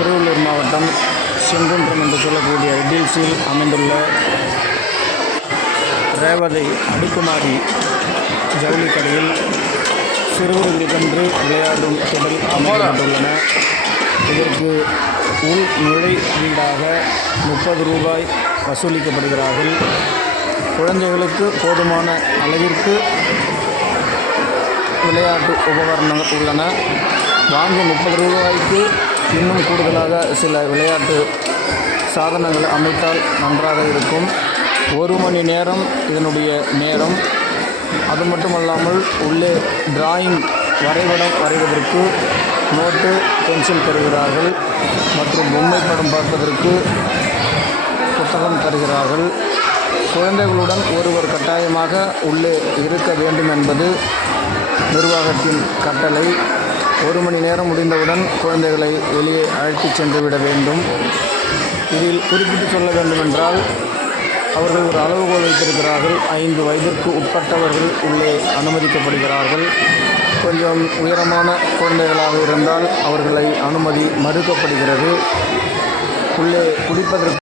திருவள்ளூர் மாவட்டம் செங்குன்றம் என்று சொல்லக்கூடிய டிசியில் அமைந்துள்ள ரேவதை அடுக்குமாரி ஜவுளி கடையில் சிறுவர்களுக்கென்று விளையாடும் தொடர் அமைக்கப்பட்டுள்ளன. இதற்கு உள் நுழை வீடாக முப்பது ரூபாய் வசூலிக்கப்படுகிறார்கள். குழந்தைகளுக்கு போதுமான அளவிற்கு விளையாட்டு உபகரணங்கள் உள்ளன. வாங்கும் முப்பது ரூபாய்க்கு இன்னும் கூடுதலாக சில விளையாட்டு சாதனங்கள் அமைத்தால் நன்றாக இருக்கும். ஒரு மணி நேரம் இதனுடைய நேரம். அது மட்டுமல்லாமல் உள்ளே டிராயிங் வரைபடம் வரைவதற்கு நோட்டு பென்சில் தருகிறார்கள் மற்றும் பொம்மை படம் பார்ப்பதற்கு புத்தகம் தருகிறார்கள். குழந்தைகளுடன் ஒருவர் கட்டாயமாக உள்ளே இருக்க வேண்டும் என்பது நிர்வாகத்தின் கட்டளை. ஒரு மணி நேரம் முடிந்தவுடன் குழந்தைகளை வெளியே அழைத்துச் சென்று விட வேண்டும். இதில் குறிப்பிட்டு சொல்ல வேண்டுமென்றால் அவர்கள் ஒரு அளவுகோல் வைத்திருக்கிறார்கள். ஐந்து வயதிற்கு உட்பட்டவர்கள் உள்ளே அனுமதிக்கப்படுகிறார்கள். கொஞ்சம் உயரமான குழந்தைகளாக இருந்தால் அவர்களை அனுமதி மறுக்கப்படுகிறது. உள்ளே குடிப்பதற்கு